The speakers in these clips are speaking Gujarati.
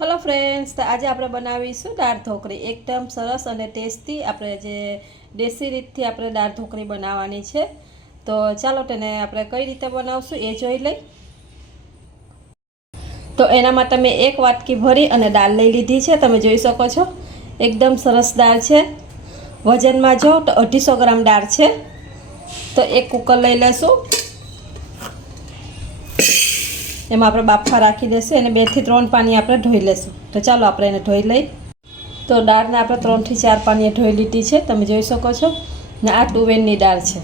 हेलो फ्रेंड्स, तो आज આપણે બનાવીશું દાળ ઢોકળી એકદમ સરસ અને ટેસ્ટી। આપણે જે દેશી રીતથી આપણે દાળ ઢોકળી બનાવવાની છે, તો ચાલો તેને આપણે કઈ રીતે બનાવશું એ જોઈ લઈ। તો એના માટે મેં એક વાટકી ભરી અને દાળ લઈ લીધી છે। તમે જોઈ શકો છો એકદમ સરસ દાળ છે। વજનમાં જો તો 250 ગ્રામ દાળ છે। તો એક કુકર લઈ લેશું, એમાં આપણે બાફા રાખી દેશું અને 2 થી 3 પાણી આપણે ધોઈ લેશું। તો ચાલો આપણે એને ધોઈ લઈ। તો દાળને આપણે 3 થી 4 પાણીએ ધોઈ લીધી છે, તમે જોઈ શકો છો ને। આ તુવેરની દાળ છે,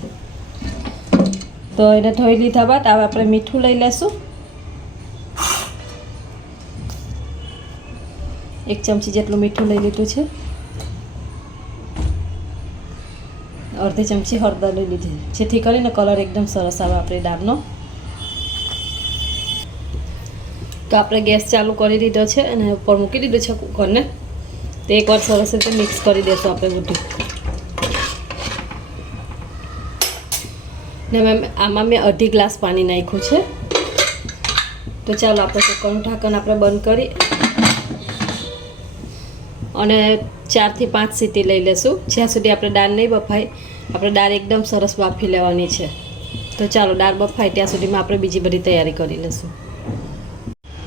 તો એને ધોઈ લીધા બાદ હવે આપણે મીઠું લઈ લેશું। 1 ચમચી જેટલું મીઠું લઈ લીધું છે। અડધી ચમચી હળદર લઈ લીધી, જેથી કરીને કલર એકદમ સરસ આવે આપણી દાળનો। તો આપણે ગેસ ચાલુ કરી દીધો છે અને ઉપર મૂકી દીધું છે કુકરને। તો એકવાર સરસ રીતે મિક્સ કરી દેશું આપણે બધું। ને આમાં મેં 1/2 ગ્લાસ પાણી નાખ્યું છે। તો ચાલો આપણે કુકરનું ઢાંકણ આપણે બંધ કરી અને 4 થી 5 સીટી લઈ લેશું, જ્યાં સુધી આપણે દાળ નહીં બફાય। આપણે દાળ એકદમ સરસ બાફી લેવાની છે। તો ચાલો દાળ બફાય ત્યાં સુધીમાં આપણે બીજી બધી તૈયારી કરી લેશું।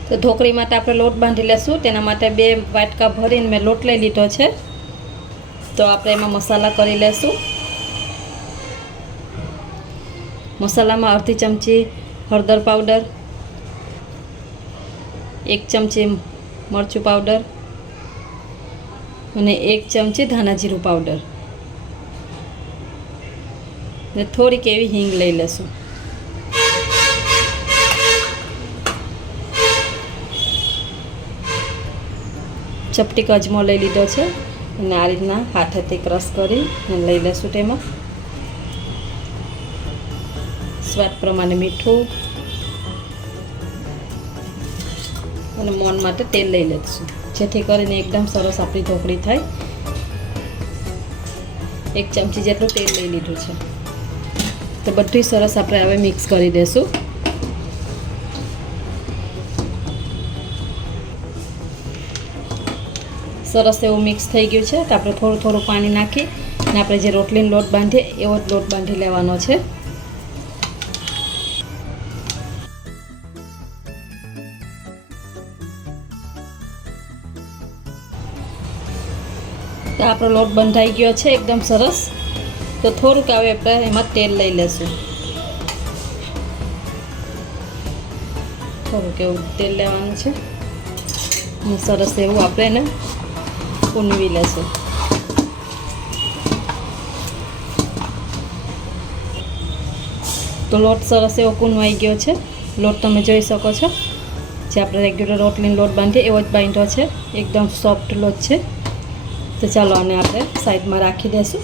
તો ઢોકળી માટે આપણે લોટ બાંધી લેશું। તેના માટે 2 વાટકા ભરીને મેં લોટ લઈ લીધો છે। તો આપણે એમાં મસાલા કરી લેશું। મસાલામાં અડધી ચમચી હળદર પાવડર, 1 ચમચી મરચું પાવડર અને 1 ચમચી ધાણા જીરું પાવડર ને થોડીક એવી હિંગ લઈ લેશું। ચપટી અજમો લઈ લીધો છે અને આ રીતના હાથેથી ક્રશ કરી અને લઈ લેશું। તેમાં સ્વાદ પ્રમાણે મીઠું અને મોણ માટે તેલ લઈ લઈશું, જેથી કરીને એકદમ સરસ આપણી ઢોકળી થાય। 1 ચમચી જેટલું તેલ લઈ લીધું છે। તો બધું સરસ આપણે હવે મિક્સ કરી દઈશું। સરસ એવું મિક્સ થઈ ગયું છે। તો આપણે થોડું થોડું પાણી નાખી અને આપણે જે રોટલીનો લોટ બાંધીએ એવો જ લોટ બાંધી લેવાનો છે। તો આપણો લોટ બંધાઈ ગયો છે એકદમ સરસ। તો થોડુંક હવે આપણે એમાં તેલ લઈ લેશું, થોડુંક એવું તેલ લેવાનું છે અને સરસ એવું આપણે એને કૂણવી લેશું। તો લોટ સરસ એવો કૂણવાઈ ગયો છે। લોટ તમે જોઈ શકો છો, જે આપણે રેગ્યુલર રોટલીનો લોટ બાંધીએ એવો જ બાંધ્યો છે, એકદમ સોફ્ટ લોટ છે। તો ચાલો આને આપણે સાઈડમાં રાખી દઈશું।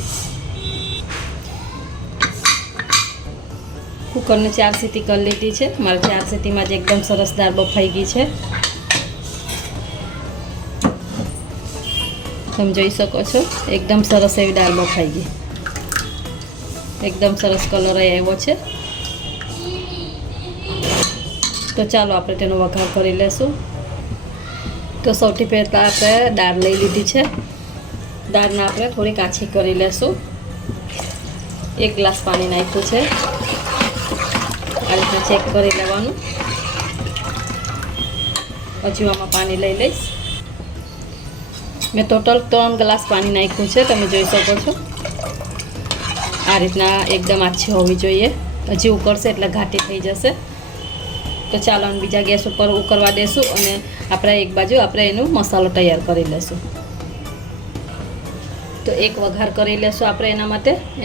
કુકરને 4 સીટી કરી લીધી છે। મારે 4 સીટીમાં જ એકદમ સરસ દાળ બફાઈ ગઈ છે, તમે જોઈ શકો છો એકદમ સરસ એવી દાળ બફાઈ ગઈ, એકદમ સરસ કલર આવ્યો છે। તો ચાલો આપણે તેનો વઘાર કરી લેશું। તો સૌથી પહેલાં આપણે દાળ લઈ લીધી છે, દાળને આપણે થોડી કાચી કરી લેશું। 1 ગ્લાસ પાણી નાખ્યું છે, આ રીતે ચેક કરી લેવાનું। હજુ આમાં પાણી લઈ લઈશ। મેં ટોટલ 3 ગ્લાસ પાણી નાખ્યું છે, તમે જોઈ શકો છો। આ રીતના એકદમ આછી હોવી જોઈએ, હજી ઉકળશે એટલે ઘાટી થઈ જશે। તો ચાલો બીજા ગેસ ઉપર ઉકળવા દેશું અને આપણે એક બાજુ આપણે એનો મસાલો તૈયાર કરી લેશું। તો એક વઘાર કરી લેશું આપણે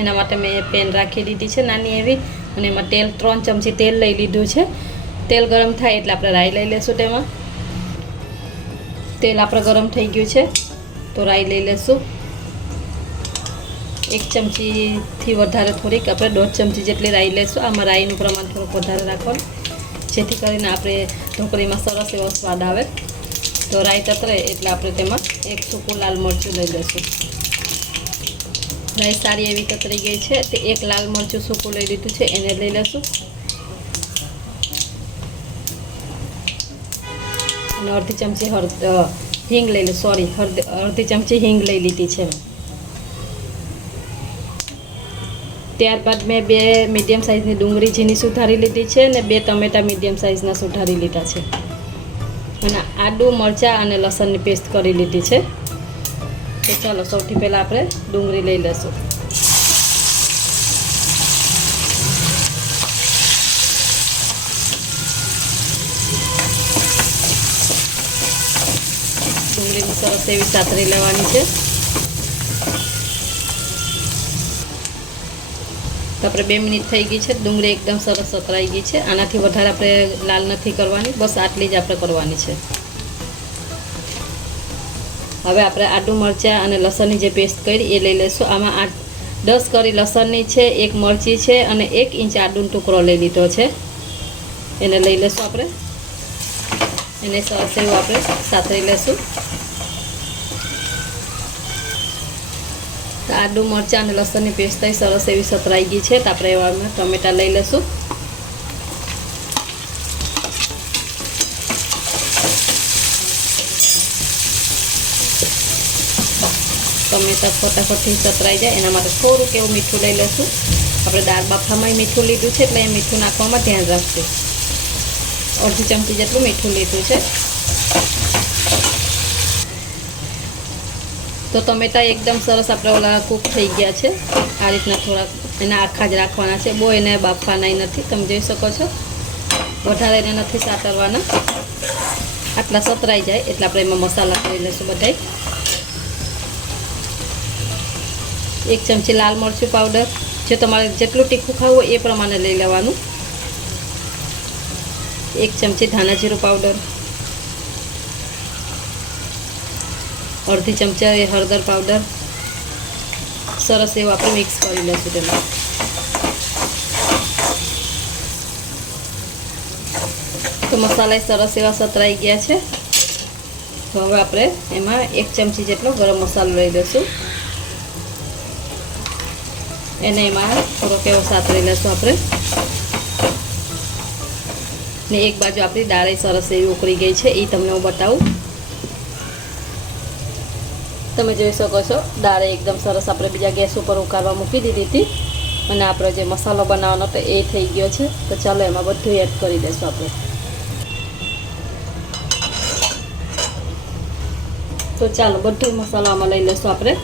એના માટે મેં પેન રાખી દીધી છે નાની એવી, અને એમાં તેલ 3 ચમચી તેલ લઈ લીધું છે। તેલ ગરમ થાય એટલે આપણે રાઈ લઈ લેશું। તેમાં તેલ આપણે ગરમ થઈ ગયું છે, તો રાઈ લઈ લેશું। 1 ચમચીથી વધારે થોડીક આપણે 1.5 ચમચી જેટલી રાઈ લેશું। આમાં રાઈનું પ્રમાણ થોડુંક વધારે રાખવાનું, જેથી કરીને આપણે ઢોકળીમાં સરસ એવો સ્વાદ આવે। તો રાઈ તતરે એટલે આપણે તેમાં 1 સૂકું લાલ મરચું લઈ લઈશું। રાઈ સારી એવી તતરી ગઈ છે, તે 1 લાલ મરચું સૂકું લઈ લીધું છે, એને લઈ લઈશું। અને અડધી ચમચી હિંગ લઈ લો, સોરી અડધી ચમચી હિંગ લઈ લીધી છે. ત્યારબાદ મેં 2 મીડિયમ સાઇઝની ડુંગળી ઝીણી સુધારી લીધી છે અને 2 ટમેટાં મીડિયમ સાઇઝના સુધારી લીધા છે. અને આદું, મરચાં અને લસણની પેસ્ટ કરી લીધી છે. તો ચાલો સૌથી પહેલાં આપણે ડુંગળી લઈ લઈશું. ડુંગળીની સરસ એવી સાતરી લેવાની છે. તો આપણે 2 મિનિટ થઈ ગઈ છે. ડુંગળી એકદમ સરસ સતરાઈ ગઈ છે. આનાથી વધારે આપણે લાલ નથી કરવાની, બસ આટલી જ આપણે કરવાની છે. હવે આપણે આદુ, મરચાં અને લસણની જે પેસ્ટ કરી એ લઈ લઈશું. આમાં 10 કળી લસણની છે, 1 મરચી છે અને 1 ઇંચ આદુનો ટુકડો લઈ લીધો છે. એને લઈ લઈશું આપણે. એને સરસ એવું આપણે સાતરી લઈશું. તો આદુ, મરચાં અને લસણની પેસ્ટ થઈ સરસ એવી સતરાઈ ગઈ છે. તો આપણે એવામાં ટમેટાં લઈ લઈશું. ટમેટાં ફટાફટથી સતરાઈ જાય એના માટે થોડુંક એવું મીઠું લઈ લઈશું. આપણે દાળ બાફામાં મીઠું લીધું છે એટલે એ મીઠું નાખવામાં ધ્યાન રાખશું. અડધી ચમચી જેટલું મીઠું લીધું છે. તો ટમેટાં એકદમ સરસ આપણે ઓલા કૂક થઈ ગયા છે. આ રીતના થોડાક એના આખા જ રાખવાના છે, બહુ એને બાફવાના નથી. તમે જોઈ શકો છો વધારે એને નથી સાતરવાના. આટલા સતરાઈ જાય એટલે આપણે એમાં મસાલા કરી લઈશું બધાય. 1 ચમચી લાલ મરચું પાવડર, જે તમારે જેટલું તીખું ખાવું હોય એ પ્રમાણે લઈ લેવાનું. 1 ચમચી ધાણા જીરું પાવડર, અડધી ચમચી હળદર પાવડર. સરસ એવું આપણે મિક્સ કરી લઈશું તેમાં. તો મસાલા સરસ એવા સતરાઈ ગયા છે. તો હવે આપણે એમાં 1 ચમચી જેટલો ગરમ મસાલો લઈ દઈશું. એને એમાં થોડોક એવો સાતરી લઈશું આપણે. ને એક બાજુ આપણી દાળ સરસ એવી ઉકળી ગઈ છે, એ તમને હું બતાવું. તમે જોઈ શકો છો દાળ એકદમ સરસ આપણે બીજા ગેસ ઉપર ઉકાળવા મૂકી દીધી હતી અને આપણે જે મસાલો બનાવવાનો હતો એ થઈ ગયો છે. તો ચાલો એમાં બધું એડ કરી દઈશું આપણે. તો ચાલો બધો મસાલો આમાં લઈ લઈશું આપણે.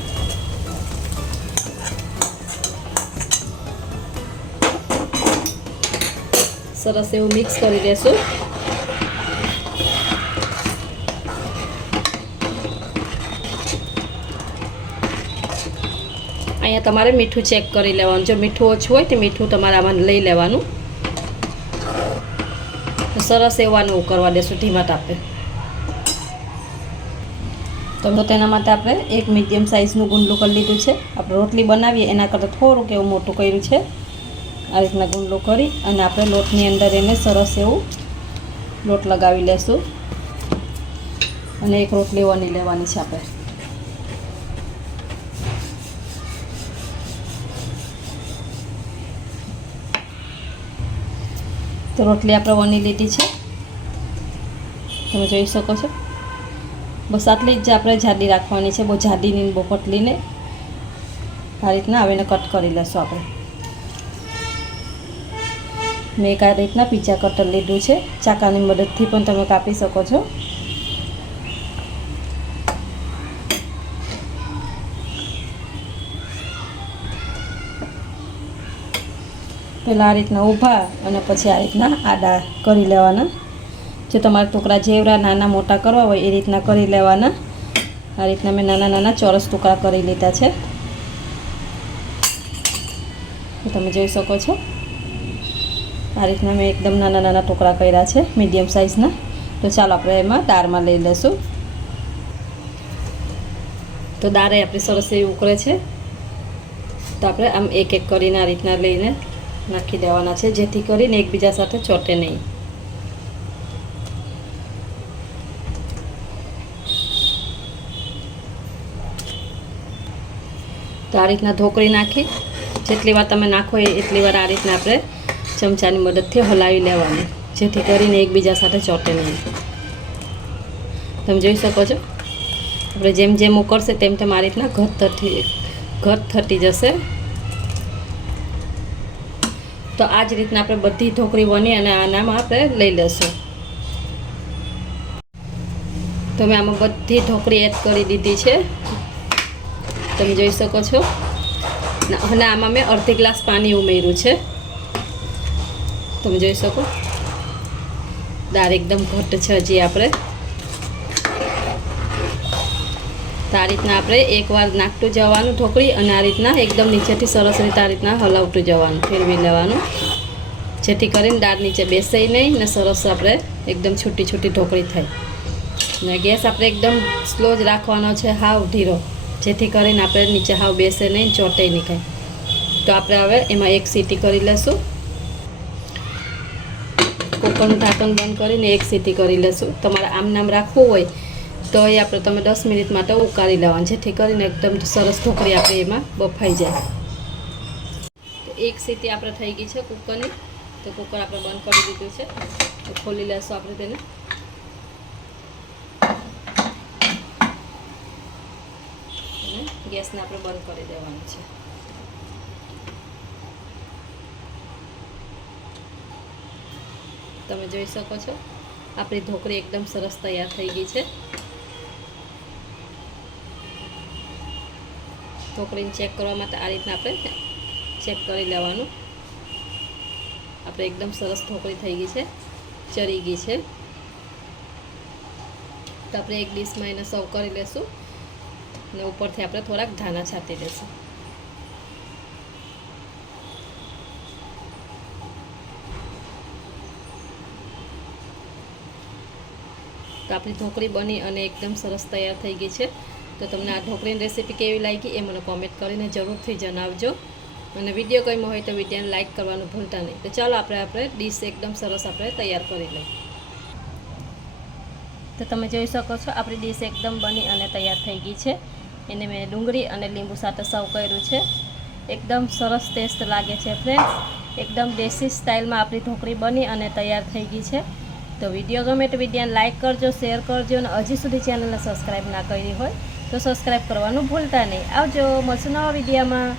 સરસ એવું મિક્સ કરી દેશું. અહીંયા તમારે મીઠું ચેક કરી લેવાનું. જો મીઠું ઓછું હોય તો મીઠું તમારે આમાં લઈ લેવાનું. સરસ એવું આનું કરવા દેશું ધીમા તાપે. તો તેના માટે આપણે 1 મીડિયમ સાઇઝનું ગુંડલું કરી લીધું છે. આપણે રોટલી બનાવીએ એના કરતાં થોડુંક એવું મોટું કર્યું છે. આ રીતના ગુંડલું કરી અને આપણે લોટની અંદર એને સરસ એવું લોટ લગાવી લેશું અને એક રોટલી વણી લેવાની છે આપણે. તો રોટલી આપણે વણી લીધી છે, તમે જોઈ શકો છો. બસ આટલી જ આપણે જાડી રાખવાની છે, બહુ જાડીની બહુ પતલીને. આ રીતના આવીને કટ કરી લેશું આપણે. મેં એક આ રીતના પીઝા કટર લીધું છે, ચાકાની મદદથી પણ તમે કાપી શકો છો. પહેલાં આ રીતના ઊભા અને પછી આ રીતના આડા કરી લેવાના. જો તમારે ટુકડા જેવડા નાના મોટા કરવા હોય એ રીતના કરી લેવાના. આ રીતના મેં નાના નાના ચોરસ ટુકડા કરી લીધા છે, તમે જોઈ શકો છો. આ રીતના મેં એકદમ નાના નાના ટુકડા કર્યા છે મીડિયમ સાઇઝના. તો ચાલો આપણે એમાં દાળમાં લઈ લઈશું. તો દાળ આપણી સરસ એવી ઉકળે છે. તો આપણે આમ એક એક કરીને આ રીતના લઈને નાખી દેવાના છે, જેથી કરીને એકબીજા સાથે ચોટે નહીં. તો આ રીતના ઢોકળી નાખી જેટલી વાર તમે નાખો એટલી વાર આ રીતના આપણે ચમચાની મદદથી હલાવી લેવાની, જેથી કરીને એકબીજા સાથે ચોટે નહીં. તમે જોઈ શકો છો આપણે જેમ જેમ ઉકળશે તેમ તેમ આ રીતના ઘટ થતી જશે. તો આ જ રીતના આપણે બધી ઢોકળી બની અને આનામાં આપણે લઈ લઈશું. તો મેં આમાં બધી ઢોકળી એડ કરી દીધી છે, તમે જોઈ શકો છો. અને આમાં મેં અડધી ગ્લાસ પાણી ઉમેર્યું છે, તમે જોઈ શકો. દાળ એકદમ ઘટ્ટ છે હજી આપણે. તો આ રીતના આપણે એકવાર નાખતું જવાનું ઢોકળી અને આ રીતના એકદમ નીચેથી સરસ રીતે આ રીતના હલાવતું જવાનું, ફેરવી લેવાનું, જેથી કરીને દાળ નીચે બેસે નહીં ને સરસ આપણે એકદમ છૂટી છૂટી ઢોકળી થાય. ને ગેસ આપણે એકદમ સ્લો જ રાખવાનો છે, હાવ ધીરો, જેથી કરીને આપણે નીચે હાવ બેસે નહીં, ચોટે નહીં કાંઈ. તો આપણે હવે એમાં એક સીટી કરી લઈશું. કુકરનું ઢાંકણ બંધ કરીને એક સીટી કરી લઈશું. તમારે આમ નામ રાખવું હોય તો એ આપણે તમે 10 મિનિટ માટે ઉકાળી લેવાનું, જેથી કરીને એકદમ સરસ ઢોકળી આપણે એમાં બફાઈ જાય. તો એક સીટી આપણે થઈ ગઈ છે કુકરની. તો કુકર આપણે બંધ કરી દીધું છે. તો ખોલી લેશું આપણે તેને. અને ગેસને આપણે બંધ કરી દેવાનું છે. તમે જોઈ શકો છો આપણી ઢોકળી એકદમ સરસ તૈયાર થઈ ગઈ છે. ઢોકળીને ચેક કરવા માટે આ રીતના આપણે ચેક કરી લેવાનું. આપણે એકદમ સરસ ઢોકળી થઈ ગઈ છે, ચરી ગઈ છે. તો આપણે એક ડીશમાં એને સર્વ કરી લેશું અને ઉપરથી આપણે થોડાક ધાણા છાંટી દઈશું. તો આપણી ઢોકળી બની અને એકદમ સરસ તૈયાર થઈ ગઈ છે. તો તમને આ ઢોકળીની રેસીપી કેવી લાગી એ મને કોમેન્ટ કરીને જરૂરથી જણાવજો. અને વિડીયો ગમ્યો હોય તો વિડીયોને લાઇક કરવાનું ભૂલતા નહીં. તો ચાલો આપણે ડીશ એકદમ સરસ આપણે તૈયાર કરી લઈએ. તો તમે જોઈ શકો છો આપણી ડીશ એકદમ બની અને તૈયાર થઈ ગઈ છે. એને મેં ડુંગળી અને લીંબુ સાથે સર્વ કર્યું છે. એકદમ સરસ ટેસ્ટ લાગે છે ફ્રેન્ડ્સ. એકદમ દેશી સ્ટાઇલમાં આપણી ઢોકળી બની અને તૈયાર થઈ ગઈ છે. તો વિડીયો ગમે તો વિડીયોને લાઇક કરજો, શેર કરજો અને હજી સુધી ચેનલને સબસ્ક્રાઈબ ના કરી હોય તો સબસ્ક્રાઈબ કરવાનું ભૂલતા નહીં. આવજો, મળશું નવા વિડીયોમાં.